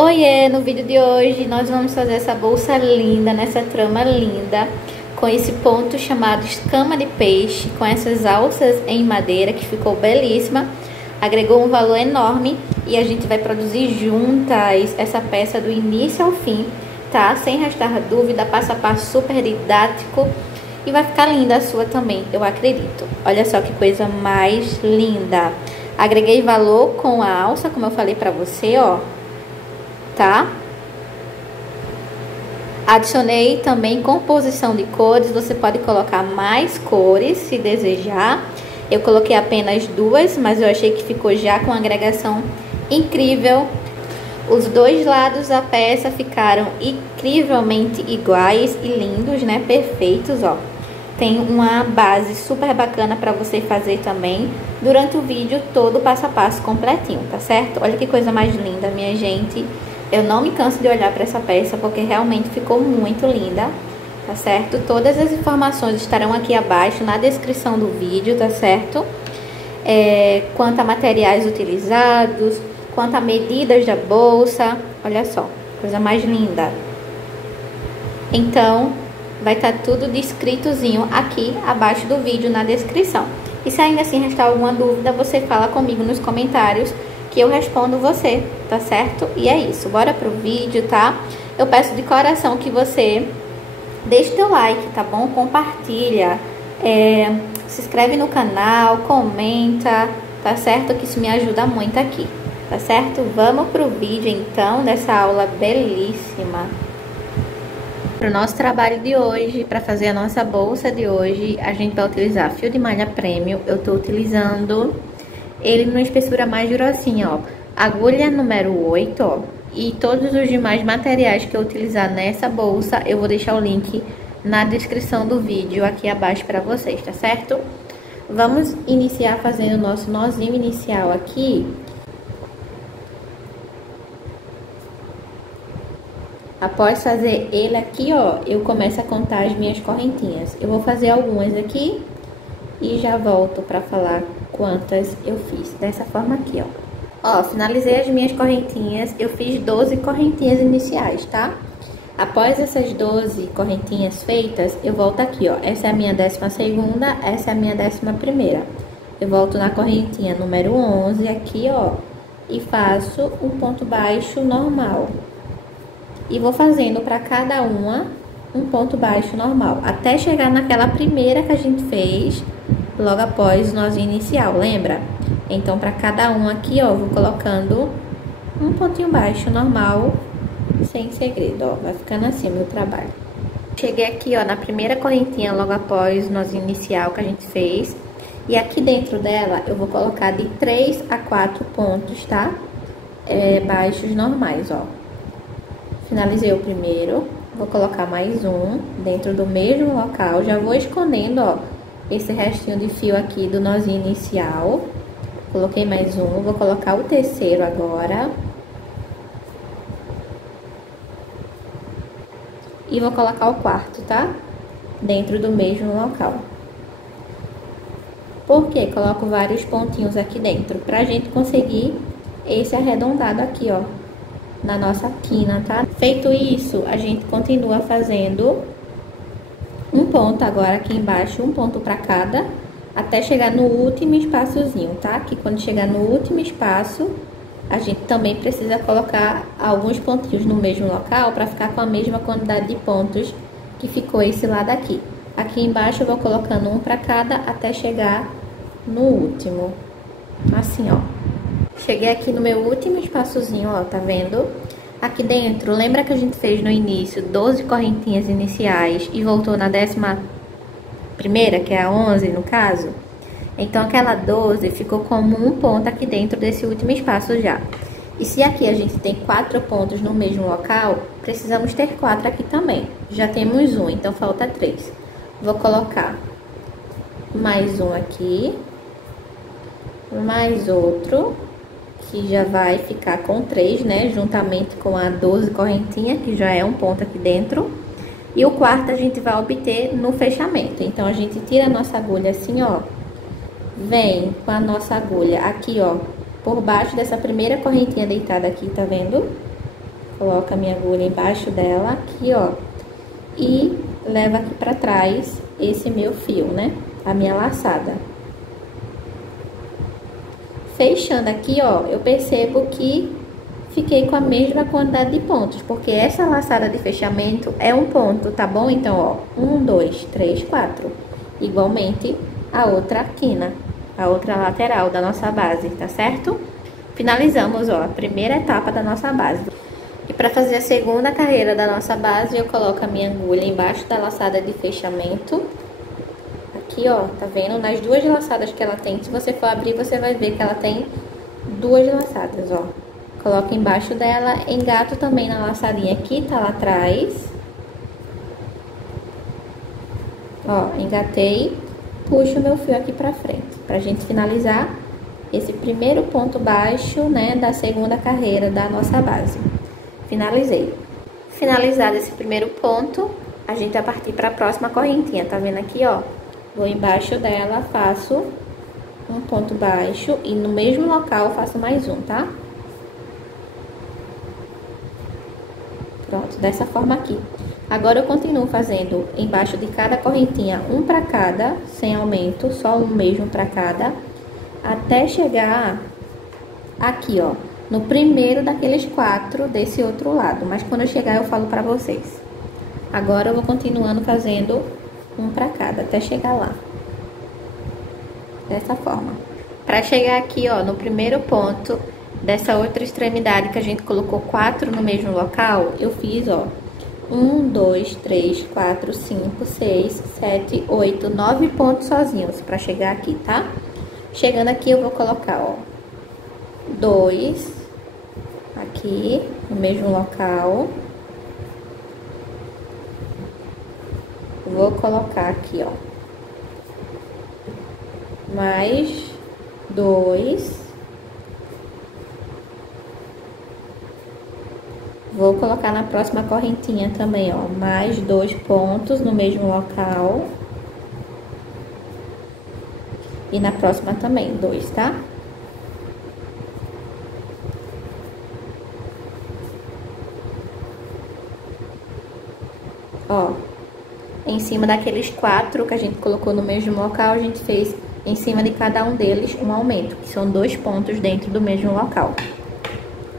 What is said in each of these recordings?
Oiê, no vídeo de hoje nós vamos fazer essa bolsa linda, nessa trama linda, com esse ponto chamado escama de peixe, com essas alças em madeira que ficou belíssima, agregou um valor enorme e a gente vai produzir juntas essa peça do início ao fim, tá? Sem restar dúvida, passo a passo super didático e vai ficar linda a sua também, eu acredito. Olha só que coisa mais linda. Agreguei valor com a alça, como eu falei pra você, ó. Tá? Adicionei também composição de cores, você pode colocar mais cores se desejar. Eu coloquei apenas duas, mas eu achei que ficou já com uma agregação incrível. Os dois lados da peça ficaram incrivelmente iguais e lindos, né? Perfeitos, ó. Tem uma base super bacana para você fazer também durante o vídeo todo, passo a passo completinho, tá certo? Olha que coisa mais linda, minha gente. Eu não me canso de olhar para essa peça porque realmente ficou muito linda, tá certo? Todas as informações estarão aqui abaixo na descrição do vídeo, tá certo? Quanto a materiais utilizados, quanto a medidas da bolsa, olha só, coisa mais linda. Então, vai estar tudo descritozinho aqui abaixo do vídeo na descrição. E se ainda assim restar alguma dúvida, você fala comigo nos comentários que eu respondo você, tá certo? E é isso, bora pro vídeo, tá? Eu peço de coração que você deixe teu like, tá bom? Compartilha, se inscreve no canal, comenta, tá certo? Que isso me ajuda muito aqui, tá certo? Vamos pro vídeo então dessa aula belíssima. Para o nosso trabalho de hoje, para fazer a nossa bolsa de hoje, a gente vai utilizar fio de malha premium. Eu tô utilizando ele numa espessura mais grossinha, ó. Agulha número 8, ó. E todos os demais materiais que eu utilizar nessa bolsa, eu vou deixar o link na descrição do vídeo aqui abaixo para vocês, tá certo? Vamos iniciar fazendo o nosso nozinho inicial aqui. Após fazer ele aqui, ó, eu começo a contar as minhas correntinhas. Eu vou fazer algumas aqui e já volto para falar quantas eu fiz. Dessa forma aqui, ó. Ó, finalizei as minhas correntinhas, eu fiz 12 correntinhas iniciais, tá? Após essas 12 correntinhas feitas, eu volto aqui, ó. Essa é a minha 12ª, essa é a minha 11ª. Eu volto na correntinha número 11 aqui, ó, e faço um ponto baixo normal. E vou fazendo para cada uma um ponto baixo normal, até chegar naquela primeira que a gente fez logo após o nozinho inicial, lembra? Então, para cada um aqui, ó, vou colocando um pontinho baixo normal, sem segredo, ó, vai ficando assim o meu trabalho. Cheguei aqui, ó, na primeira correntinha logo após o nozinho inicial que a gente fez, e aqui dentro dela eu vou colocar de 3 a 4 pontos, tá? Baixos normais, ó. Finalizei o primeiro, vou colocar mais um dentro do mesmo local, já vou escondendo, ó, esse restinho de fio aqui do nozinho inicial. Coloquei mais um, vou colocar o terceiro agora. E vou colocar o quarto, tá? Dentro do mesmo local. Por que coloco vários pontinhos aqui dentro? Pra gente conseguir esse arredondado aqui, ó, na nossa quina, tá? Feito isso, a gente continua fazendo um ponto agora aqui embaixo, um ponto para cada, até chegar no último espaçozinho, tá? Que quando chegar no último espaço, a gente também precisa colocar alguns pontinhos no mesmo local para ficar com a mesma quantidade de pontos que ficou esse lado aqui. Aqui embaixo eu vou colocando um para cada até chegar no último, assim, ó. Cheguei aqui no meu último espaçozinho, ó, tá vendo? Aqui dentro, lembra que a gente fez no início 12 correntinhas iniciais e voltou na 11ª, que é a 11 no caso? Então, aquela 12 ficou como um ponto aqui dentro desse último espaço já. E se aqui a gente tem 4 pontos no mesmo local, precisamos ter 4 aqui também. Já temos um, então falta 3. Vou colocar mais um aqui, mais outro, que já vai ficar com 3, né? Juntamente com a 12 correntinha, que já é um ponto aqui dentro. E o quarto a gente vai obter no fechamento. Então, a gente tira a nossa agulha assim, ó. Vem com a nossa agulha aqui, ó, por baixo dessa primeira correntinha deitada aqui, tá vendo? Coloca a minha agulha embaixo dela, aqui, ó. E leva aqui pra trás esse meu fio, né? A minha laçada. Fechando aqui, ó, eu percebo que fiquei com a mesma quantidade de pontos, porque essa laçada de fechamento é um ponto, tá bom? Então, ó, 1, 2, 3, 4. Igualmente a outra quina, a outra lateral da nossa base, tá certo? Finalizamos, ó, a primeira etapa da nossa base. E para fazer a segunda carreira da nossa base, eu coloco a minha agulha embaixo da laçada de fechamento. Aqui, ó, tá vendo? Nas duas laçadas que ela tem, se você for abrir, você vai ver que ela tem duas laçadas, ó. Coloco embaixo dela, engato também na laçadinha que tá lá atrás. Ó, engatei, puxo o meu fio aqui pra frente, pra gente finalizar esse primeiro ponto baixo, né, da segunda carreira da nossa base. Finalizei. Finalizado esse primeiro ponto, a gente vai partir pra próxima correntinha, tá vendo aqui, ó? Vou embaixo dela, faço um ponto baixo e no mesmo local faço mais um, tá? Pronto, dessa forma aqui. Agora eu continuo fazendo embaixo de cada correntinha um pra cada, sem aumento, só um mesmo pra cada, até chegar aqui, ó, no primeiro daqueles 4 desse outro lado. Mas quando eu chegar eu falo pra vocês. Agora eu vou continuando fazendo um pra cada, até chegar lá. Dessa forma. Pra chegar aqui, ó, no primeiro ponto dessa outra extremidade que a gente colocou 4 no mesmo local, eu fiz, ó, 1, 2, 3, 4, 5, 6, 7, 8, 9 pontos sozinhos pra chegar aqui, tá? Chegando aqui eu vou colocar, ó, 2 aqui no mesmo local. Vou colocar aqui, ó, mais 2. Vou colocar na próxima correntinha também, ó, mais 2 pontos no mesmo local. E na próxima também, 2, tá? Ó, em cima daqueles 4 que a gente colocou no mesmo local, a gente fez em cima de cada um deles um aumento, que são 2 pontos dentro do mesmo local.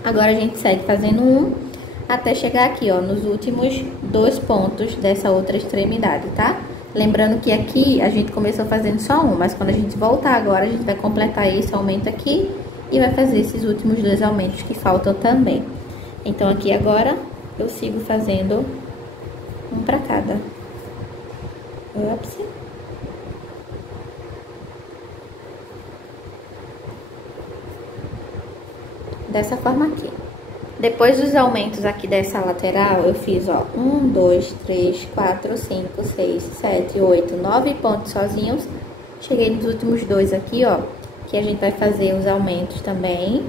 Agora a gente segue fazendo um, até chegar aqui, ó, nos últimos 2 pontos dessa outra extremidade, tá? Lembrando que aqui a gente começou fazendo só um, mas quando a gente voltar agora, a gente vai completar esse aumento aqui e vai fazer esses últimos 2 aumentos que faltam também. Então, aqui agora, eu sigo fazendo um pra cada. Ops. Dessa forma aqui. Depois dos aumentos aqui dessa lateral, eu fiz, ó, 1, 2, 3, 4, 5, 6, 7, 8, 9 pontos sozinhos. Cheguei nos últimos 2 aqui, ó, que a gente vai fazer os aumentos também.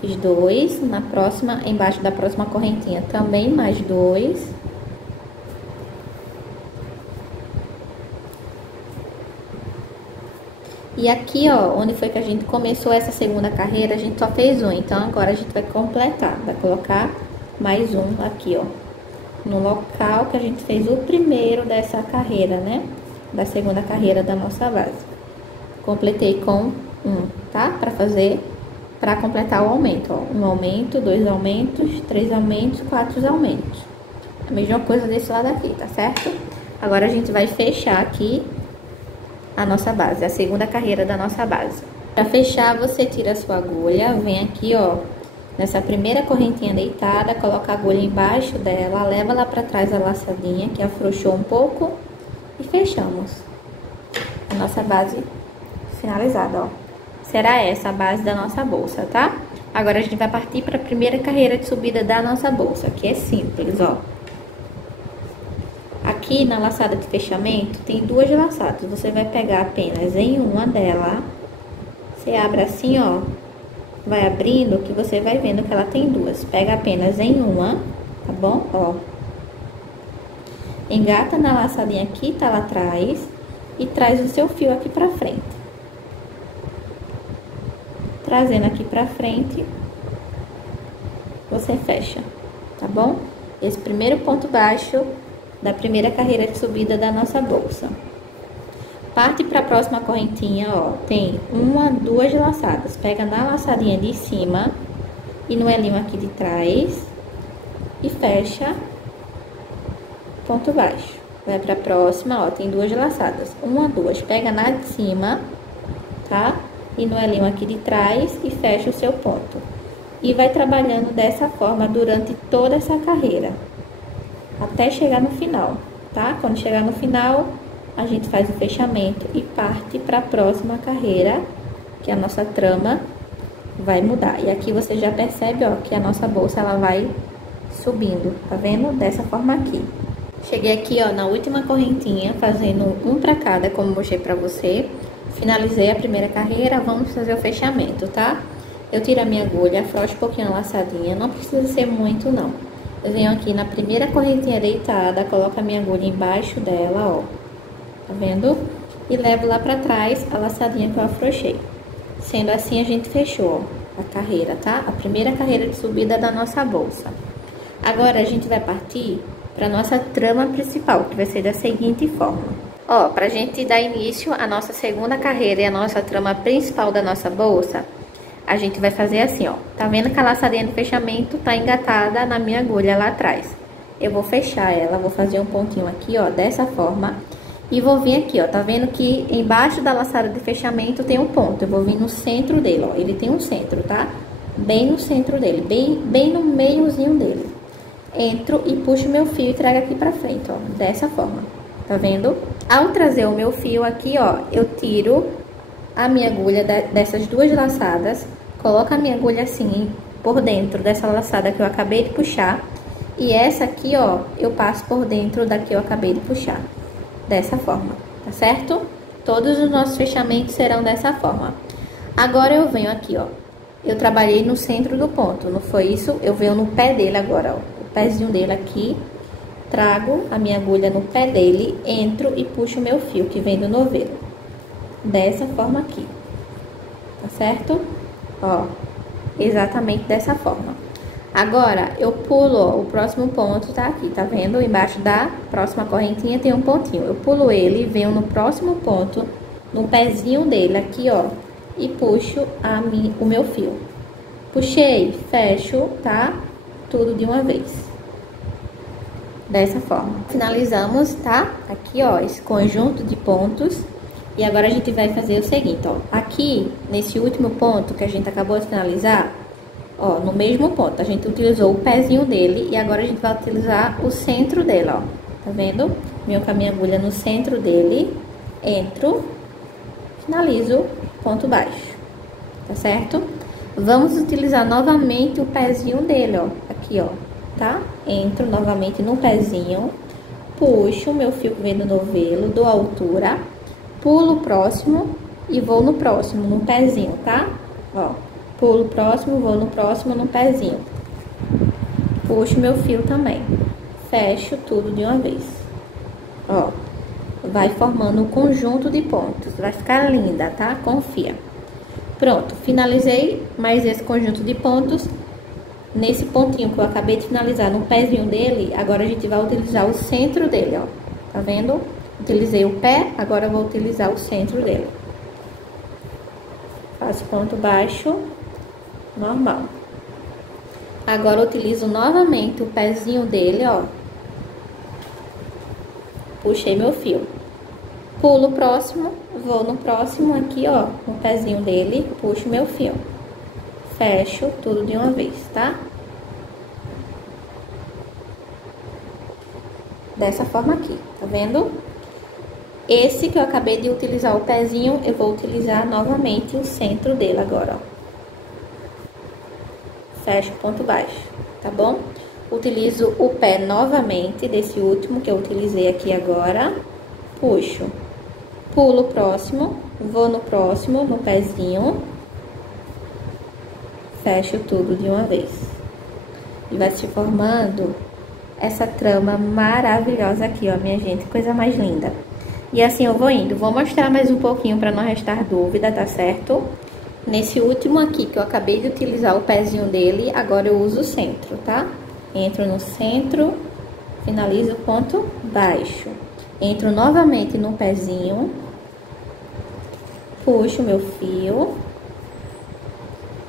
Fiz 2, na próxima, embaixo da próxima correntinha também mais 2. E aqui, ó, onde foi que a gente começou essa segunda carreira, a gente só fez um. Então, agora a gente vai completar, vai colocar mais um aqui, ó, no local que a gente fez o primeiro dessa carreira, né? Da segunda carreira da nossa base. Completei com um, tá? Pra completar o aumento, ó. Um aumento, 2 aumentos, 3 aumentos, 4 aumentos. A mesma coisa desse lado aqui, tá certo? Agora a gente vai fechar aqui a nossa base, a segunda carreira da nossa base. Para fechar, você tira a sua agulha, vem aqui, ó, nessa primeira correntinha deitada, coloca a agulha embaixo dela, leva lá para trás a laçadinha, que afrouxou um pouco, e fechamos. A nossa base finalizada, ó. Será essa a base da nossa bolsa, tá? Agora a gente vai partir para a primeira carreira de subida da nossa bolsa, que é simples, ó. Aqui na laçada de fechamento tem 2 laçadas, você vai pegar apenas em uma dela, você abre assim, ó, vai abrindo que você vai vendo que ela tem 2, pega apenas em uma, tá bom? Ó, engata na laçadinha que tá lá atrás e traz o seu fio aqui pra frente. trazendo aqui pra frente, você fecha, tá bom? Esse primeiro ponto baixo da primeira carreira de subida da nossa bolsa. Parte para a próxima correntinha, ó, tem uma, duas laçadas. Pega na laçadinha de cima e no elinho aqui de trás e fecha ponto baixo. Vai para a próxima, ó, tem duas laçadas. Uma, duas, pega na de cima, tá? E no elinho aqui de trás e fecha o seu ponto. E vai trabalhando dessa forma durante toda essa carreira, até chegar no final, tá? Quando chegar no final, a gente faz o fechamento e parte para a próxima carreira, que a nossa trama vai mudar. E aqui você já percebe, ó, que a nossa bolsa, ela vai subindo, tá vendo? Dessa forma aqui. Cheguei aqui, ó, na última correntinha, fazendo um para cada, como mostrei pra você. Finalizei a primeira carreira, vamos fazer o fechamento, tá? Eu tiro a minha agulha, afrouxo um pouquinho a laçadinha, não precisa ser muito, não. Eu venho aqui na primeira correntinha deitada, coloco a minha agulha embaixo dela, ó. Tá vendo? E levo lá pra trás a laçadinha que eu afrouxei. Sendo assim, a gente fechou, ó, a carreira, tá? A primeira carreira de subida da nossa bolsa. Agora, a gente vai partir pra nossa trama principal, que vai ser da seguinte forma. Ó, pra gente dar início à nossa segunda carreira e a nossa trama principal da nossa bolsa, a gente vai fazer assim, ó. Tá vendo que a laçadinha de fechamento tá engatada na minha agulha lá atrás? Eu vou fechar ela, vou fazer um pontinho aqui, ó, dessa forma. E vou vir aqui, ó, tá vendo que embaixo da laçada de fechamento tem um ponto. Eu vou vir no centro dele, ó. Ele tem um centro, tá? Bem no centro dele, bem no meiozinho dele. Entro e puxo meu fio e trago aqui pra frente, ó, dessa forma. Tá vendo? Ao trazer o meu fio aqui, ó, eu tiro a minha agulha dessas duas laçadas, coloco a minha agulha assim, por dentro dessa laçada que eu acabei de puxar. E essa aqui, ó, eu passo por dentro da que eu acabei de puxar. Dessa forma, tá certo? Todos os nossos fechamentos serão dessa forma. Agora eu venho aqui, ó. Eu trabalhei no centro do ponto, não foi isso? Eu venho no pé dele agora, ó. O pezinho dele aqui. Trago a minha agulha no pé dele, entro e puxo o meu fio que vem do novelo. Dessa forma aqui. Tá certo? Ó, exatamente dessa forma. Agora, eu pulo, ó, o próximo ponto tá aqui, tá vendo? Embaixo da próxima correntinha tem um pontinho. Eu pulo ele, venho no próximo ponto, no pezinho dele aqui, ó, e puxo o meu fio. Puxei, fecho, tá? Tudo de uma vez. Dessa forma. Finalizamos, tá? Aqui, ó, esse conjunto de pontos. E agora a gente vai fazer o seguinte, ó. Aqui, nesse último ponto que a gente acabou de finalizar, ó, no mesmo ponto, a gente utilizou o pezinho dele e agora a gente vai utilizar o centro dele, ó. Tá vendo? Venho com a minha agulha no centro dele, entro, finalizo, ponto baixo. Tá certo? Vamos utilizar novamente o pezinho dele, ó. Aqui, ó. Tá? Entro novamente no pezinho, puxo o meu fio que vem do novelo, dou altura, pulo o próximo e vou no próximo, no pezinho, tá? Ó, pulo o próximo, vou no próximo, no pezinho. Puxo meu fio também. Fecho tudo de uma vez. Ó, vai formando um conjunto de pontos. Vai ficar linda, tá? Confia. Pronto, finalizei mais esse conjunto de pontos. Nesse pontinho que eu acabei de finalizar no pezinho dele, agora a gente vai utilizar o centro dele, ó. Tá vendo? Utilizei o pé, agora eu vou utilizar o centro dele. Faço ponto baixo, normal. Agora eu utilizo novamente o pezinho dele, ó. Puxei meu fio. Pulo o próximo, vou no próximo aqui, ó, no pezinho dele, puxo meu fio. Fecho tudo de uma vez, tá? Dessa forma aqui, tá vendo? Esse que eu acabei de utilizar o pezinho, eu vou utilizar novamente o centro dele agora, ó. Fecho ponto baixo, tá bom? Utilizo o pé novamente desse último que eu utilizei aqui agora. Puxo. Pulo o próximo, vou no próximo, no pezinho. Fecho tudo de uma vez. E vai se formando essa trama maravilhosa aqui, ó, minha gente. Coisa mais linda. E assim eu vou indo. Vou mostrar mais um pouquinho para não restar dúvida, tá certo? Nesse último aqui, que eu acabei de utilizar o pezinho dele, agora eu uso o centro, tá? Entro no centro, finalizo o ponto baixo. Entro novamente no pezinho, puxo meu fio,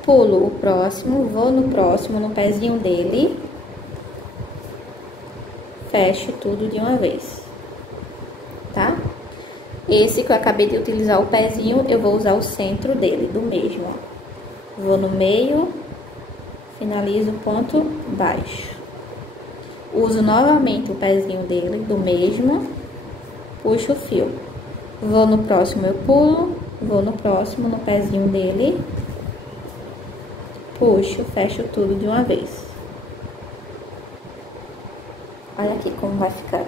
pulo o próximo, vou no próximo, no pezinho dele, fecho tudo de uma vez, tá? Esse que eu acabei de utilizar o pezinho, eu vou usar o centro dele, do mesmo, ó. Vou no meio, finalizo o ponto baixo. Uso novamente o pezinho dele, do mesmo, puxo o fio. Vou no próximo, eu pulo, vou no próximo, no pezinho dele, puxo, fecho tudo de uma vez. Olha aqui como vai ficar.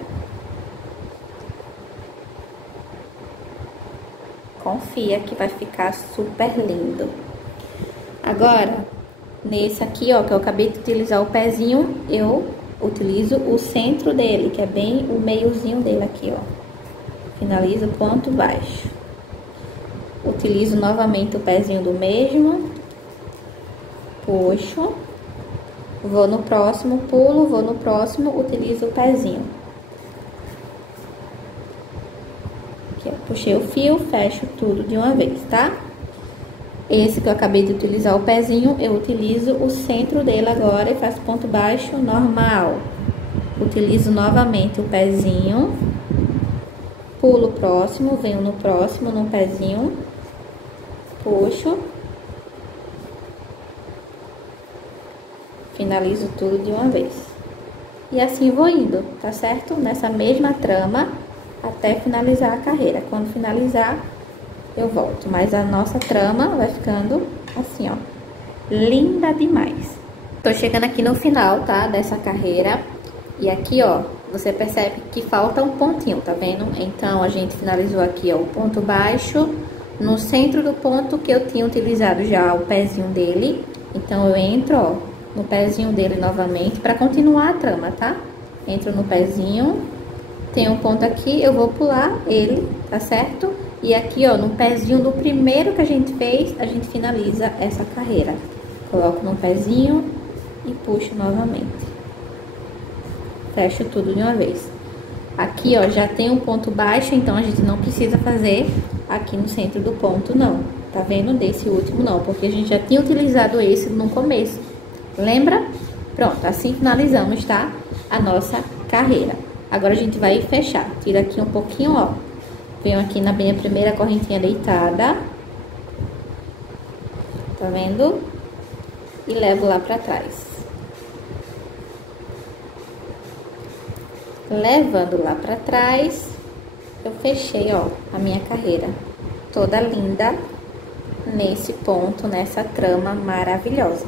Confia que vai ficar super lindo. Agora, nesse aqui, ó, que eu acabei de utilizar o pezinho, eu utilizo o centro dele, que é bem o meiozinho dele aqui, ó. Finalizo o ponto baixo. Utilizo novamente o pezinho do mesmo. Puxo. Vou no próximo, pulo, vou no próximo, utilizo o pezinho. Aqui, ó, puxei o fio, fecho tudo de uma vez, tá? Esse que eu acabei de utilizar o pezinho, eu utilizo o centro dele agora e faço ponto baixo normal. Utilizo novamente o pezinho, pulo o próximo, venho no próximo, no pezinho, puxo, finalizo tudo de uma vez. E assim vou indo, tá certo? Nessa mesma trama até finalizar a carreira. Quando finalizar, eu volto. Mas a nossa trama vai ficando assim, ó. Linda demais. Tô chegando aqui no final, tá? Dessa carreira. E aqui, ó, você percebe que falta um pontinho, tá vendo? Então, a gente finalizou aqui, ó, o ponto baixo. No centro do ponto que eu tinha utilizado já o pezinho dele. Então, eu entro, ó, no pezinho dele novamente pra continuar a trama, tá? Entro no pezinho. Tem um ponto aqui, eu vou pular ele, tá certo? E aqui, ó, no pezinho do primeiro que a gente fez, a gente finaliza essa carreira. Coloco no pezinho e puxo novamente. Fecho tudo de uma vez. Aqui, ó, já tem um ponto baixo, então a gente não precisa fazer aqui no centro do ponto, não. Tá vendo? Desse último, não, porque a gente já tinha utilizado esse no começo. Lembra? Pronto, assim finalizamos, tá? A nossa carreira. Agora a gente vai fechar. Tira aqui um pouquinho, ó. Venho aqui na minha primeira correntinha deitada. Tá vendo? E levo lá pra trás. Levando lá pra trás, eu fechei, ó, a minha carreira. Toda linda nesse ponto, nessa trama maravilhosa.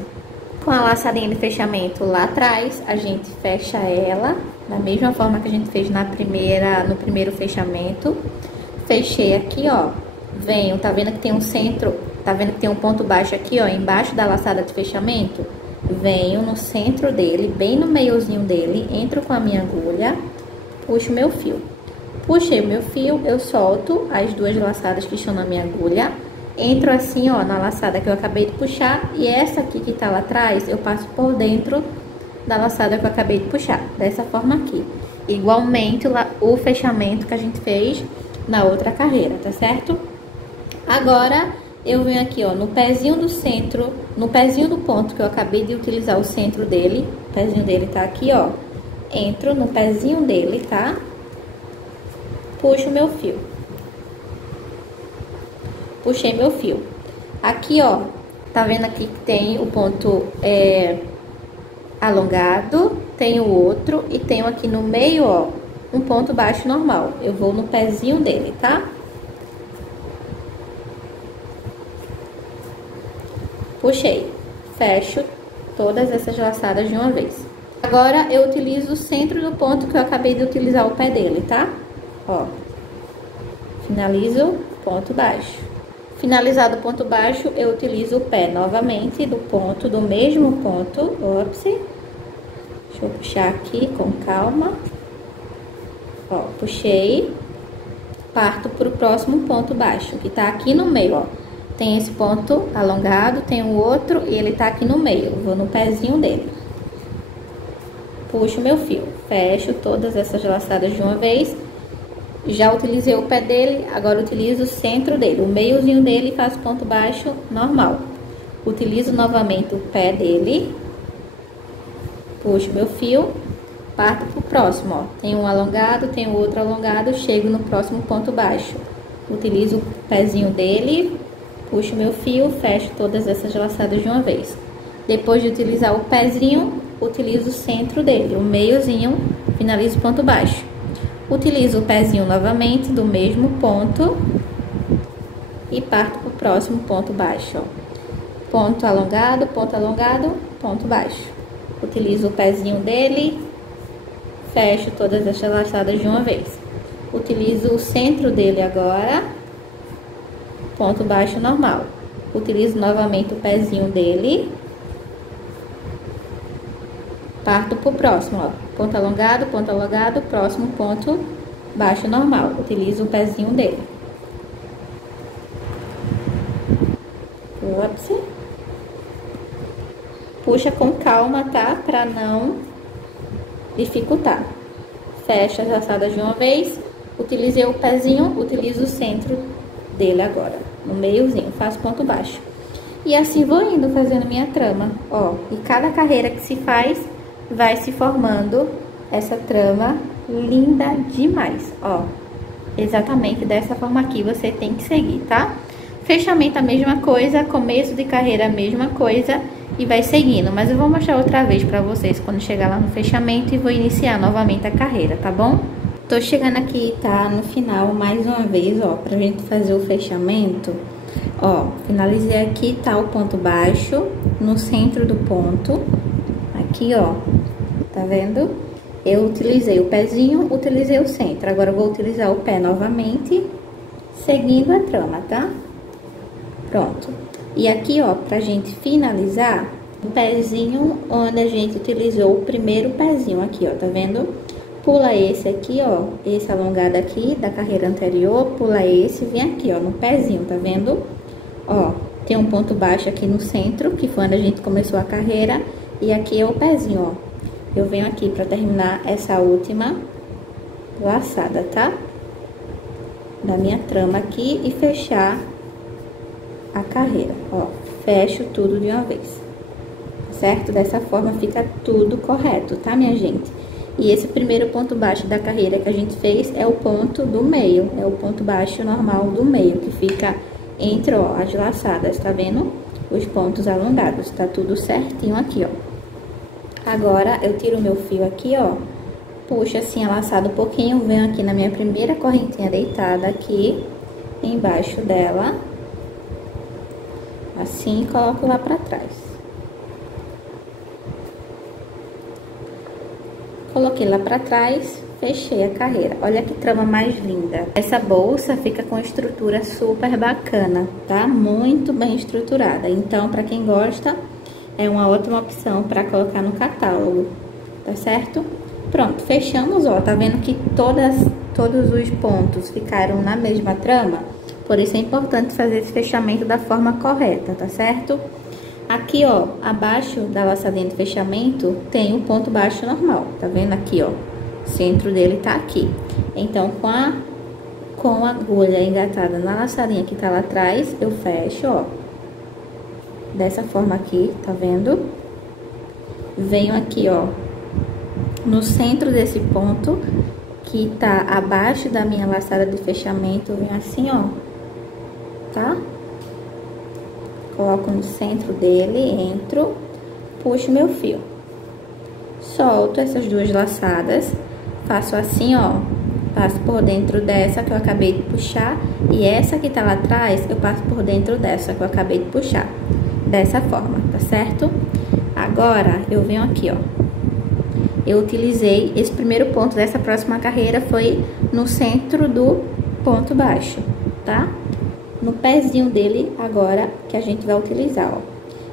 Com a laçadinha de fechamento lá atrás, a gente fecha ela da mesma forma que a gente fez no primeiro fechamento. Fechei aqui, ó, venho, tá vendo que tem um centro, tá vendo que tem um ponto baixo aqui, ó, embaixo da laçada de fechamento? Venho no centro dele, bem no meiozinho dele, entro com a minha agulha, puxo meu fio. Puxei o meu fio, eu solto as duas laçadas que estão na minha agulha, entro assim, ó, na laçada que eu acabei de puxar, e essa aqui que tá lá atrás, eu passo por dentro da laçada que eu acabei de puxar, dessa forma aqui. Igualmente o fechamento que a gente fez na outra carreira, tá certo? Agora, eu venho aqui, ó, no pezinho do centro, no pezinho do ponto que eu acabei de utilizar o centro dele, o pezinho dele tá aqui, ó. Entro no pezinho dele, tá? Puxo meu fio. Puxei meu fio. Aqui, ó, tá vendo aqui que tem o ponto alongado, tem o outro e tenho aqui no meio, ó, um ponto baixo normal. Eu vou no pezinho dele, tá? Puxei, fecho todas essas laçadas de uma vez. Agora, eu utilizo o centro do ponto que eu acabei de utilizar o pé dele, tá? Ó, finalizo ponto baixo. Finalizado o ponto baixo, eu utilizo o pé novamente do ponto, do mesmo ponto. Ops. Deixa eu puxar aqui com calma. Ó, puxei. Parto pro próximo ponto baixo, que tá aqui no meio, ó. tem esse ponto alongado, tem o outro e ele tá aqui no meio. Vou no pezinho dele. Puxo meu fio, fecho todas essas laçadas de uma vez. Já utilizei o pé dele, agora utilizo o centro dele, o meiozinho dele e faço ponto baixo normal. Utilizo novamente o pé dele, puxo meu fio, parto pro próximo, ó. Tem um alongado, tem o outro alongado, chego no próximo ponto baixo. Utilizo o pezinho dele, puxo meu fio, fecho todas essas laçadas de uma vez. Depois de utilizar o pezinho, utilizo o centro dele, o meiozinho, finalizo o ponto baixo. Utilizo o pezinho novamente do mesmo ponto e parto pro próximo ponto baixo, ó. Ponto alongado, ponto baixo. Utilizo o pezinho dele, fecho todas as laçadas de uma vez. Utilizo o centro dele agora, ponto baixo normal. Utilizo novamente o pezinho dele, parto pro próximo, ó. Ponto alongado, próximo ponto baixo normal. Utilizo o pezinho dele. Ops. Puxa com calma, tá? Pra não dificultar. Fecho as laçadas de uma vez. Utilizei o pezinho, utilizo o centro dele agora. No meiozinho, faço ponto baixo. E assim vou indo fazendo minha trama, ó. E cada carreira que se faz, vai se formando essa trama linda demais, ó. Exatamente dessa forma aqui você tem que seguir, tá? Fechamento a mesma coisa, começo de carreira a mesma coisa e vai seguindo. Mas eu vou mostrar outra vez pra vocês quando chegar lá no fechamento e vou iniciar novamente a carreira, tá bom? Tô chegando aqui, tá? No final, mais uma vez, ó, pra gente fazer o fechamento. Ó, finalizei aqui, tá? O ponto baixo, no centro do ponto. Aqui, ó, tá vendo? Eu utilizei o pezinho, utilizei o centro. Agora, eu vou utilizar o pé novamente, seguindo a trama, tá? Pronto. E aqui, ó, pra gente finalizar, o pezinho onde a gente utilizou o primeiro pezinho aqui, ó, tá vendo? Pula esse aqui, ó, esse alongado aqui da carreira anterior, pula esse e vem aqui, ó, no pezinho, tá vendo? Ó, tem um ponto baixo aqui no centro, que foi onde a gente começou a carreira, e aqui é o pezinho, ó. Eu venho aqui pra terminar essa última laçada, tá? Da minha trama aqui e fechar a carreira, ó. Fecho tudo de uma vez, certo? Dessa forma fica tudo correto, tá, minha gente? E esse primeiro ponto baixo da carreira que a gente fez é o ponto do meio, é o ponto baixo normal do meio, que fica entre, ó, as laçadas, tá vendo? Os pontos alongados, tá tudo certinho aqui, ó. Agora, eu tiro o meu fio aqui, ó, puxo assim a laçada um pouquinho, venho aqui na minha primeira correntinha deitada aqui, embaixo dela, assim, e coloco lá pra trás. Coloquei lá pra trás, fechei a carreira. Olha que trama mais linda. Essa bolsa fica com estrutura super bacana, tá? Muito bem estruturada. Então, pra quem gosta, é uma ótima opção pra colocar no catálogo, tá certo? Pronto, fechamos, ó. Tá vendo que todos os pontos ficaram na mesma trama? Por isso é importante fazer esse fechamento da forma correta, tá certo? Aqui, ó, abaixo da laçadinha de fechamento, tem o ponto baixo normal, tá vendo aqui, ó? O centro dele tá aqui. Então, com a agulha engatada na laçadinha que tá lá atrás, eu fecho, ó. Dessa forma aqui, tá vendo? Venho aqui, ó, no centro desse ponto, que tá abaixo da minha laçada de fechamento, venho assim, ó, tá? Coloco no centro dele, entro, puxo meu fio. Solto essas duas laçadas, faço assim, ó, passo por dentro dessa que eu acabei de puxar, e essa que tá lá atrás, eu passo por dentro dessa que eu acabei de puxar. Dessa forma, tá certo? Agora, eu venho aqui, ó. Eu utilizei esse primeiro ponto dessa próxima carreira, foi no centro do ponto baixo, tá? No pezinho dele, agora, que a gente vai utilizar, ó.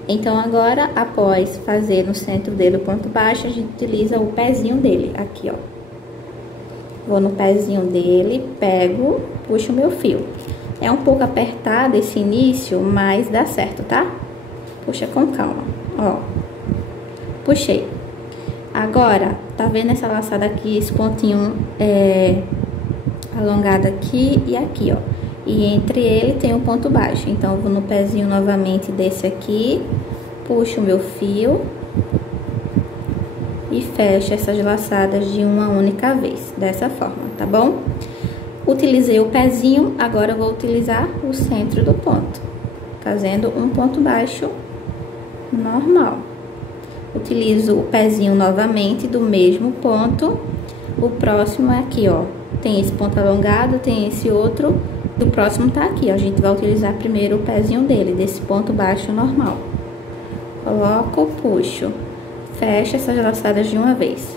Então, agora, após fazer no centro dele o ponto baixo, a gente utiliza o pezinho dele, aqui, ó. Vou no pezinho dele, pego, puxo o meu fio. É um pouco apertado esse início, mas dá certo, tá? Puxa com calma, ó. Puxei. Agora, tá vendo essa laçada aqui, esse pontinho alongado aqui e aqui, ó. E entre ele tem um ponto baixo. Então, eu vou no pezinho novamente desse aqui, puxo o meu fio e fecho essas laçadas de uma única vez, dessa forma, tá bom? Utilizei o pezinho, agora eu vou utilizar o centro do ponto, fazendo um ponto baixo normal. Utilizo o pezinho novamente do mesmo ponto. O próximo é aqui, ó. Tem esse ponto alongado, tem esse outro. O próximo tá aqui, ó. A gente vai utilizar primeiro o pezinho dele, desse ponto baixo normal. Coloco, puxo, fecho essas laçadas de uma vez.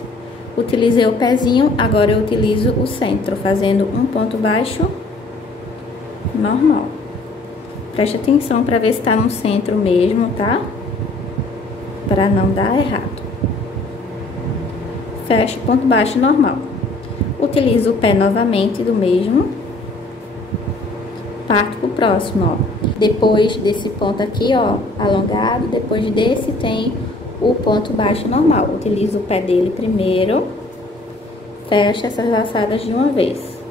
Utilizei o pezinho, agora eu utilizo o centro, fazendo um ponto baixo normal. Preste atenção para ver se tá no centro mesmo, tá? Para não dar errado. Fecho ponto baixo normal. Utilizo o pé novamente do mesmo. Parto pro próximo, ó. Depois desse ponto aqui, ó, alongado, depois desse tem o ponto baixo normal. Utilizo o pé dele primeiro. Fecho essas laçadas de uma vez.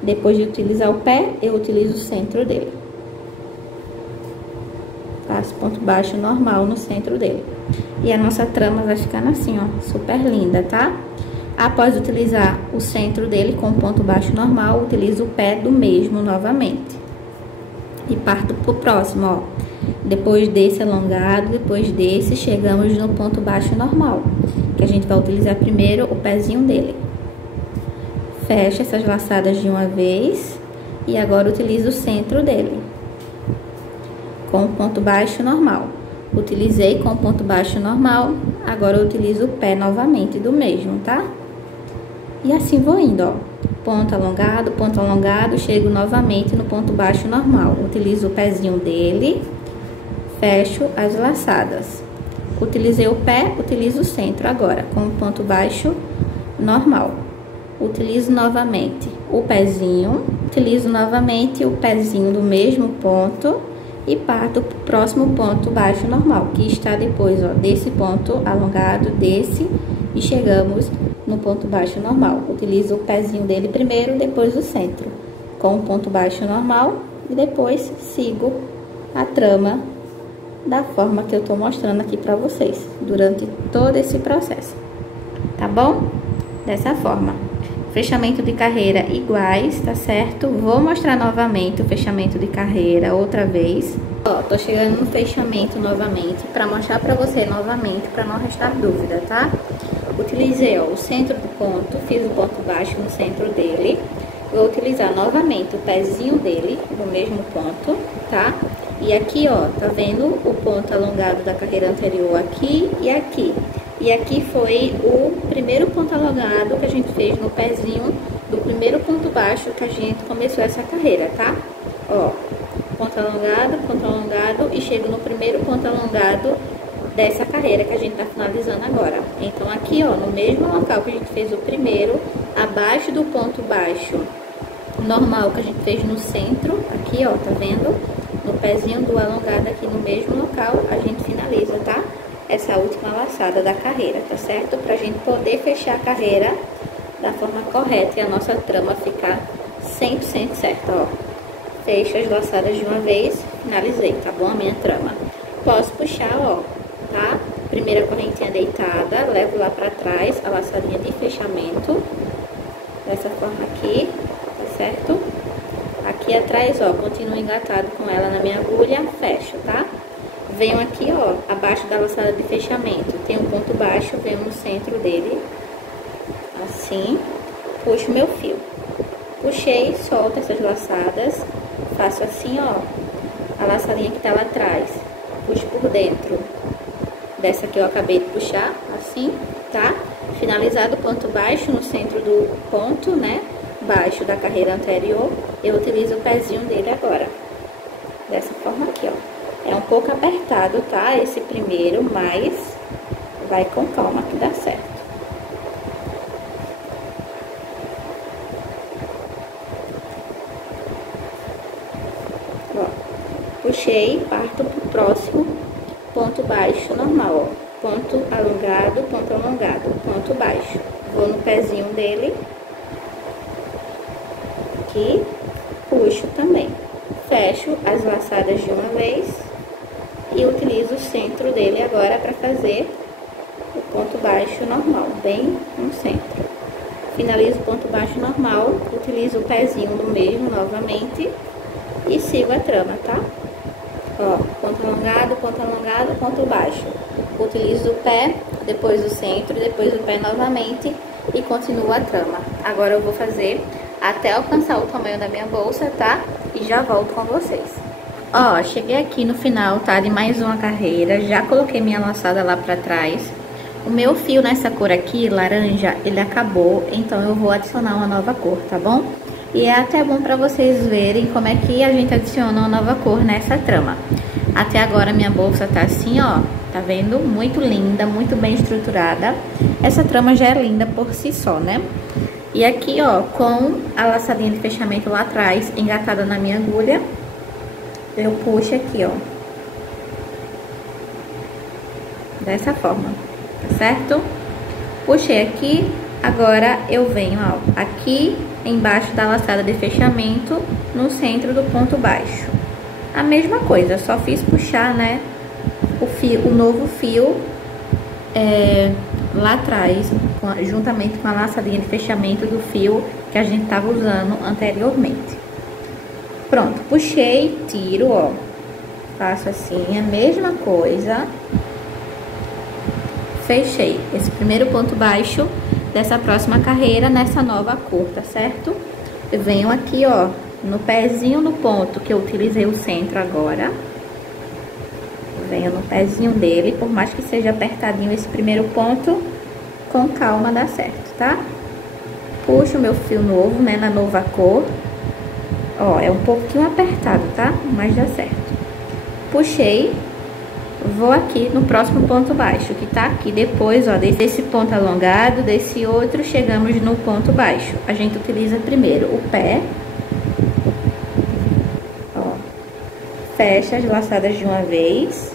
Depois de utilizar o pé, eu utilizo o centro dele. Faço ponto baixo normal no centro dele. E a nossa trama vai ficando assim, ó, super linda, tá? Após utilizar o centro dele com ponto baixo normal, utilizo o pé do mesmo novamente. E parto pro próximo, ó. Depois desse alongado, depois desse, chegamos no ponto baixo normal, que a gente vai utilizar primeiro o pezinho dele. Fecho essas laçadas de uma vez e agora utilizo o centro dele com o ponto baixo normal. Utilizei com o ponto baixo normal, agora eu utilizo o pé novamente do mesmo, tá? E assim vou indo, ó. Ponto alongado, chego novamente no ponto baixo normal. Utilizo o pezinho dele, fecho as laçadas. Utilizei o pé, utilizo o centro agora, com o ponto baixo normal. Utilizo novamente o pezinho, utilizo novamente o pezinho do mesmo ponto e parto pro próximo ponto baixo normal, que está depois, ó, desse ponto alongado, desse, e chegamos no ponto baixo normal. Utilizo o pezinho dele primeiro, depois o centro, com o ponto baixo normal, e depois sigo a trama da forma que eu tô mostrando aqui pra vocês, durante todo esse processo, tá bom? Dessa forma. Fechamento de carreira iguais, tá certo? Vou mostrar novamente o fechamento de carreira outra vez. Ó, tô chegando no fechamento novamente, pra mostrar pra você novamente, pra não restar dúvida, tá? Utilizei, ó, o centro do ponto, fiz o ponto baixo no centro dele. Vou utilizar novamente o pezinho dele, no mesmo ponto, tá? E aqui, ó, tá vendo o ponto alongado da carreira anterior aqui e aqui. E aqui foi o primeiro ponto alongado que a gente fez no pezinho do primeiro ponto baixo que a gente começou essa carreira, tá? Ó, ponto alongado e chego no primeiro ponto alongado dessa carreira que a gente tá finalizando agora. Então, aqui, ó, no mesmo local que a gente fez o primeiro, abaixo do ponto baixo normal que a gente fez no centro, aqui, ó, tá vendo? No pezinho do alongado aqui no mesmo local, a gente finaliza, tá? Essa última laçada da carreira, tá certo? Pra gente poder fechar a carreira da forma correta e a nossa trama ficar 100% certa, ó. Fecho as laçadas de uma vez, finalizei, tá bom? A minha trama. Posso puxar, ó, tá? Primeira correntinha deitada, levo lá pra trás a laçadinha de fechamento, dessa forma aqui, tá certo? Aqui atrás, ó, continuo engatado com ela na minha agulha, fecho, tá? Venho aqui, ó, abaixo da laçada de fechamento, tem um ponto baixo, venho no centro dele, assim, puxo meu fio. Puxei, solto essas laçadas, faço assim, ó, a laçadinha que tá lá atrás, puxo por dentro dessa que eu acabei de puxar, assim, tá? Finalizado o ponto baixo no centro do ponto, né, baixo da carreira anterior, eu utilizo o pezinho dele agora, dessa forma aqui, ó. É um pouco apertado, tá? Esse primeiro, mas vai com calma que dá certo. Fechei, parto pro próximo ponto baixo normal, ó. Ponto alongado, ponto baixo. Vou no pezinho dele, aqui, puxo também. Fecho as laçadas de uma vez e utilizo o centro dele agora para fazer o ponto baixo normal, bem no centro. Finalizo o ponto baixo normal, utilizo o pezinho do mesmo novamente e sigo a trama, tá? Ó, ponto alongado, ponto baixo. Utilizo o pé, depois o centro, depois o pé novamente e continuo a trama. Agora eu vou fazer até alcançar o tamanho da minha bolsa, tá? E já volto com vocês. Ó, cheguei aqui no final, tá? De mais uma carreira, já coloquei minha laçada lá pra trás. O meu fio nessa cor aqui, laranja, ele acabou, então eu vou adicionar uma nova cor, tá bom? E é até bom pra vocês verem como é que a gente adiciona uma nova cor nessa trama. Até agora minha bolsa tá assim, ó, tá vendo? Muito linda, muito bem estruturada. Essa trama já é linda por si só, né? E aqui, ó, com a laçadinha de fechamento lá atrás, engatada na minha agulha, eu puxo aqui, ó. Dessa forma, tá certo? Puxei aqui, agora eu venho, ó, aqui embaixo da laçada de fechamento, no centro do ponto baixo. A mesma coisa, só fiz puxar, né, o novo fio lá atrás, juntamente com a laçadinha de fechamento do fio que a gente tava usando anteriormente. Pronto, puxei, tiro, ó, faço assim, a mesma coisa. Fechei esse primeiro ponto baixo dessa próxima carreira nessa nova cor, tá certo? Eu venho aqui, ó, no pezinho do ponto que eu utilizei o centro agora. Venho no pezinho dele, por mais que seja apertadinho esse primeiro ponto, com calma dá certo, tá? Puxo meu fio novo, né, na nova cor. Ó, é um pouquinho apertado, tá? Mas dá certo. Puxei. Vou aqui no próximo ponto baixo, que tá aqui depois, ó, desse ponto alongado, desse outro, chegamos no ponto baixo. A gente utiliza primeiro o pé, ó, fecha as laçadas de uma vez,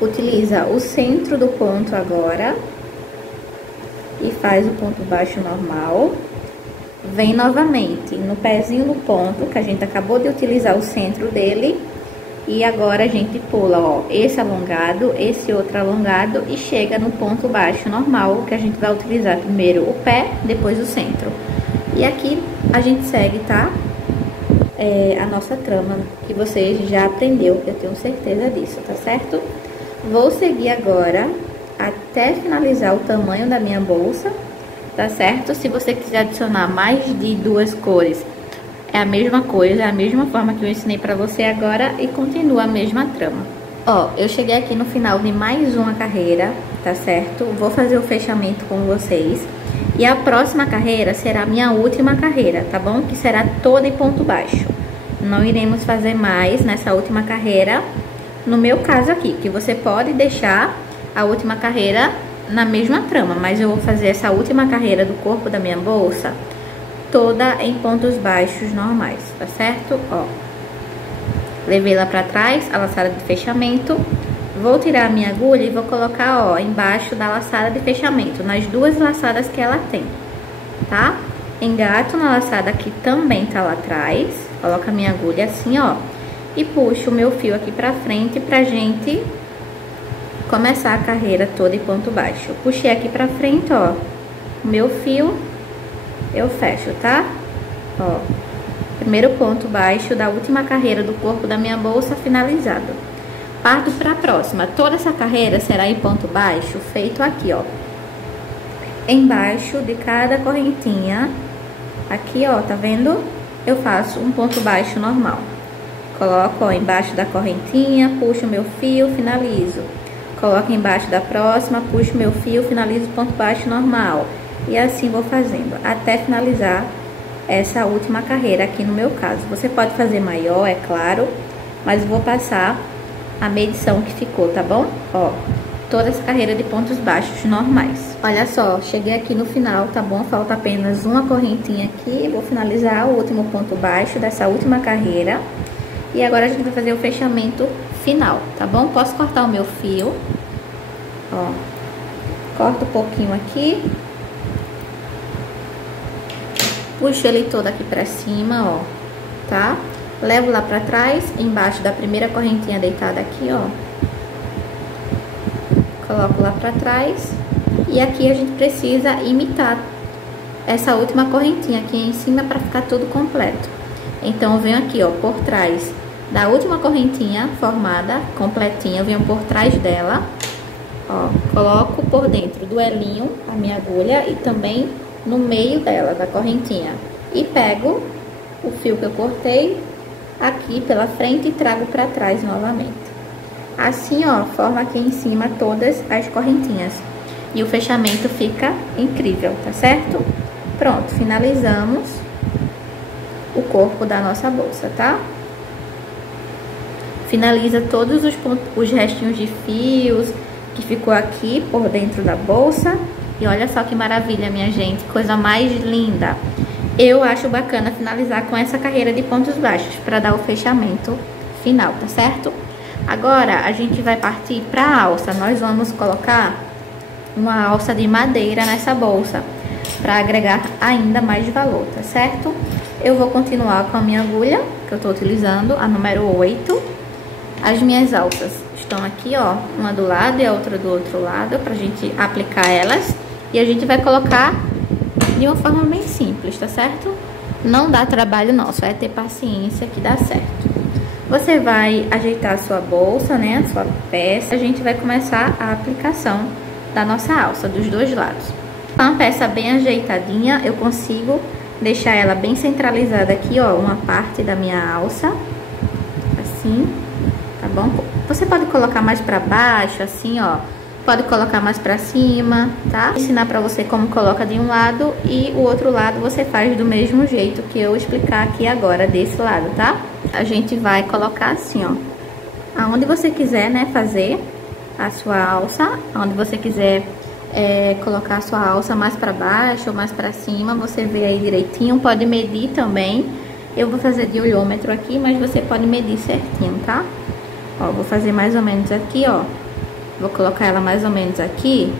utiliza o centro do ponto agora e faz o ponto baixo normal. Vem novamente no pezinho do ponto, que a gente acabou de utilizar o centro dele. E agora a gente pula, ó, esse alongado, esse outro alongado e chega no ponto baixo normal, que a gente vai utilizar primeiro o pé, depois o centro. E aqui a gente segue, tá? A nossa trama, que vocês já aprendeu, eu tenho certeza disso, tá certo? Vou seguir agora até finalizar o tamanho da minha bolsa, tá certo? Se você quiser adicionar mais de duas cores, é a mesma coisa, é a mesma forma que eu ensinei pra você agora e continua a mesma trama. Ó, eu cheguei aqui no final de mais uma carreira, tá certo? Vou fazer o fechamento com vocês. E a próxima carreira será a minha última carreira, tá bom? Que será toda em ponto baixo. Não iremos fazer mais nessa última carreira, no meu caso aqui, que você pode deixar a última carreira na mesma trama, mas eu vou fazer essa última carreira do corpo da minha bolsa toda em pontos baixos normais, tá certo? Ó, levei lá pra trás a laçada de fechamento, vou tirar a minha agulha e vou colocar, ó, embaixo da laçada de fechamento, nas duas laçadas que ela tem, tá? Engato na laçada que também tá lá atrás, coloco a minha agulha assim, ó, e puxo o meu fio aqui pra frente pra gente começar a carreira toda em ponto baixo. Puxei aqui pra frente, ó, o meu fio, eu fecho, tá? Ó, primeiro ponto baixo da última carreira do corpo da minha bolsa finalizado. Parto para a próxima. Toda essa carreira será em ponto baixo, feito aqui, ó. Embaixo de cada correntinha, aqui, ó, tá vendo? Eu faço um ponto baixo normal. Coloco, ó, embaixo da correntinha, puxo meu fio, finalizo. Coloco embaixo da próxima, puxo meu fio, finalizo ponto baixo normal. E assim vou fazendo, até finalizar essa última carreira aqui no meu caso. Você pode fazer maior, é claro, mas vou passar a medição que ficou, tá bom? Ó, toda essa carreira de pontos baixos normais. Olha só, cheguei aqui no final, tá bom? Falta apenas uma correntinha aqui. Vou finalizar o último ponto baixo dessa última carreira. E agora a gente vai fazer o fechamento final, tá bom? Posso cortar o meu fio. Ó, corto um pouquinho aqui. Puxo ele todo aqui pra cima, ó, tá? Levo lá pra trás, embaixo da primeira correntinha deitada aqui, ó. Coloco lá pra trás. E aqui a gente precisa imitar essa última correntinha aqui em cima pra ficar tudo completo. Então, eu venho aqui, ó, por trás da última correntinha formada, completinha, eu venho por trás dela, ó, coloco por dentro do elinho a minha agulha e também no meio dela, da correntinha. E pego o fio que eu cortei aqui pela frente e trago pra trás novamente. Assim, ó, forma aqui em cima todas as correntinhas. E o fechamento fica incrível, tá certo? Pronto, finalizamos o corpo da nossa bolsa, tá? Finaliza todos os restinhos de fios que ficou aqui por dentro da bolsa. E olha só que maravilha, minha gente, coisa mais linda. Eu acho bacana finalizar com essa carreira de pontos baixos para dar o fechamento final, tá certo? Agora, a gente vai partir para a alça. Nós vamos colocar uma alça de madeira nessa bolsa para agregar ainda mais valor, tá certo? Eu vou continuar com a minha agulha, que eu tô utilizando, a número 8. As minhas alças estão aqui, ó, uma do lado e a outra do outro lado, pra gente aplicar elas. E a gente vai colocar de uma forma bem simples, tá certo? Não dá trabalho não, só é ter paciência que dá certo. Você vai ajeitar a sua bolsa, né, a sua peça. A gente vai começar a aplicação da nossa alça, dos dois lados. Com a peça bem ajeitadinha, eu consigo deixar ela bem centralizada aqui, ó, uma parte da minha alça, assim, tá bom? Você pode colocar mais pra baixo, assim, ó, pode colocar mais pra cima, tá? Vou ensinar pra você como coloca de um lado e o outro lado você faz do mesmo jeito que eu explicar aqui agora, desse lado, tá? A gente vai colocar assim, ó, aonde você quiser, né, fazer a sua alça, aonde você quiser colocar a sua alça mais pra baixo ou mais pra cima, você vê aí direitinho, pode medir também. Eu vou fazer de olhômetro aqui, mas você pode medir certinho, tá? Ó, vou fazer mais ou menos aqui, ó. Vou colocar ela mais ou menos aqui.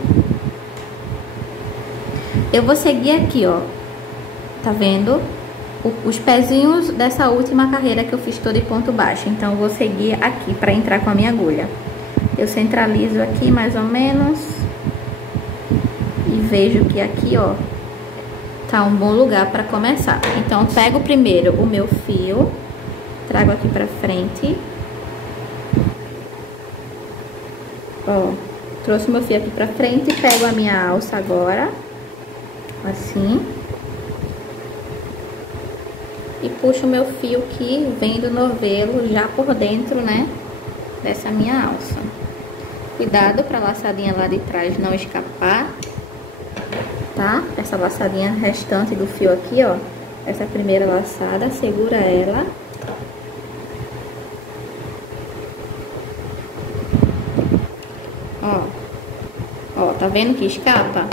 Eu vou seguir aqui, ó. Tá vendo? Os pezinhos dessa última carreira que eu fiz toda em ponto baixo. Então, eu vou seguir aqui pra entrar com a minha agulha. Eu centralizo aqui mais ou menos. E vejo que aqui, ó, tá um bom lugar pra começar. Então, eu pego primeiro o meu fio. Trago aqui pra frente. Ó, trouxe meu fio aqui pra frente, pego a minha alça agora, assim. E puxo o meu fio que vem do novelo já por dentro, né, dessa minha alça. Cuidado pra laçadinha lá de trás não escapar, tá? Essa laçadinha restante do fio aqui, ó, essa primeira laçada, segura ela. Ó, tá vendo que escapa?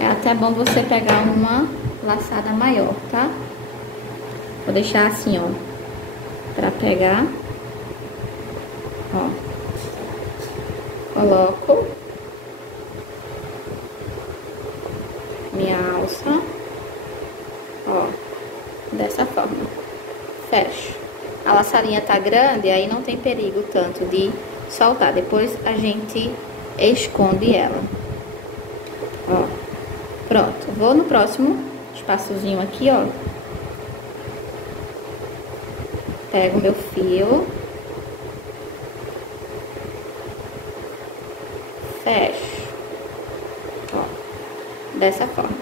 É até bom você pegar uma laçada maior, tá? Vou deixar assim, ó, pra pegar. Ó, coloco minha alça, ó, dessa forma. Fecho. A laçadinha tá grande, aí não tem perigo tanto de soltar. Depois a gente esconde ela. Ó, pronto. Vou no próximo espaçozinho aqui, ó. Pego meu fio. Fecho. Ó, dessa forma.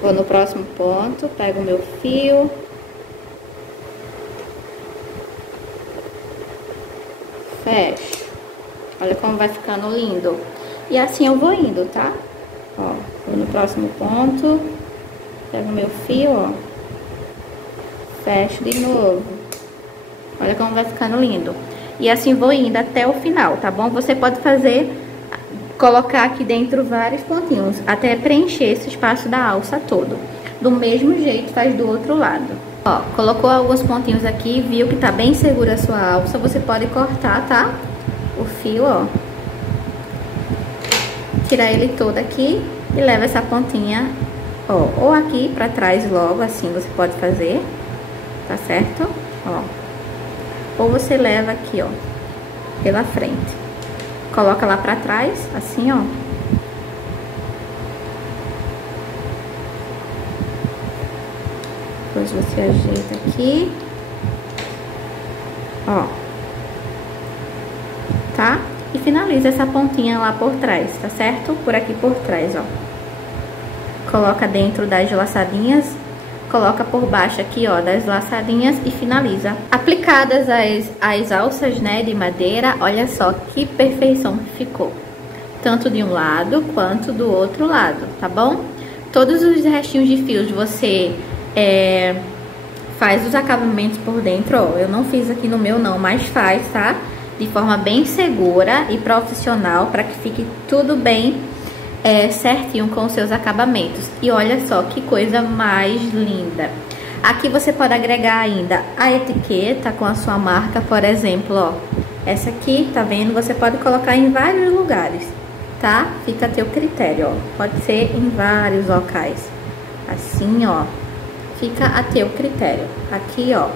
Vou no próximo ponto, pego meu fio. Fecho. Olha como vai ficando lindo. E assim eu vou indo, tá? Ó, vou no próximo ponto. Pego meu fio, ó. Fecho de novo. Olha como vai ficando lindo. E assim vou indo até o final, tá bom? Você pode fazer, colocar aqui dentro vários pontinhos, até preencher esse espaço da alça todo. Do mesmo jeito faz do outro lado. Ó, colocou alguns pontinhos aqui, viu que tá bem segura a sua alça, você pode cortar, tá? O fio, ó. Tirar ele todo aqui e leva essa pontinha, ó, ou aqui pra trás logo, assim você pode fazer, tá certo? Ó. Ou você leva aqui, ó, pela frente. Coloca lá pra trás, assim, ó. Depois você ajeita aqui. Ó. Tá? E finaliza essa pontinha lá por trás, tá certo? Por aqui por trás, ó. Coloca dentro das laçadinhas, coloca por baixo aqui, ó, das laçadinhas e finaliza. Aplicadas as alças, né, de madeira, olha só que perfeição que ficou. Tanto de um lado quanto do outro lado, tá bom? Todos os restinhos de fios você faz os acabamentos por dentro, ó. Eu não fiz aqui no meu não, mas faz, tá? De forma bem segura e profissional, para que fique tudo bem certinho com os seus acabamentos. E olha só que coisa mais linda. Aqui você pode agregar ainda a etiqueta com a sua marca, por exemplo, ó. Essa aqui, tá vendo? Você pode colocar em vários lugares, tá? Fica a teu critério, ó. Pode ser em vários locais. Assim, ó. Fica a teu critério. Aqui, ó.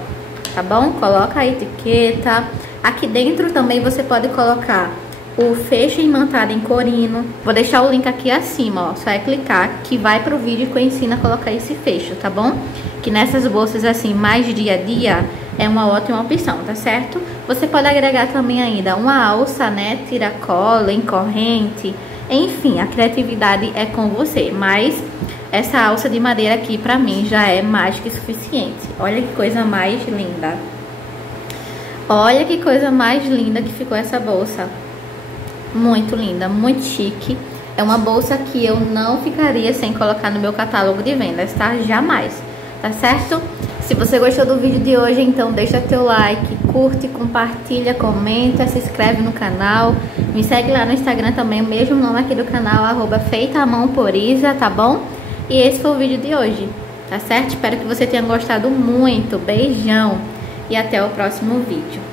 Tá bom? Coloca a etiqueta. Aqui dentro também você pode colocar o fecho imantado em corino. Vou deixar o link aqui acima, ó. Só é clicar que vai pro vídeo que eu ensino a colocar esse fecho, tá bom? Que nessas bolsas assim, mais dia a dia, é uma ótima opção, tá certo? Você pode agregar também ainda uma alça, né? Tira-cola, em corrente. Enfim, a criatividade é com você. Mas essa alça de madeira aqui, pra mim, já é mais que suficiente. Olha que coisa mais linda. Olha que coisa mais linda que ficou essa bolsa. Muito linda, muito chique. É uma bolsa que eu não ficaria sem colocar no meu catálogo de vendas, tá? Jamais, tá certo? Se você gostou do vídeo de hoje, então deixa teu like, curte, compartilha, comenta, se inscreve no canal. Me segue lá no Instagram também, o mesmo nome aqui do canal, @feitamãoporiza, tá bom? E esse foi o vídeo de hoje, tá certo? Espero que você tenha gostado muito. Beijão! E até o próximo vídeo.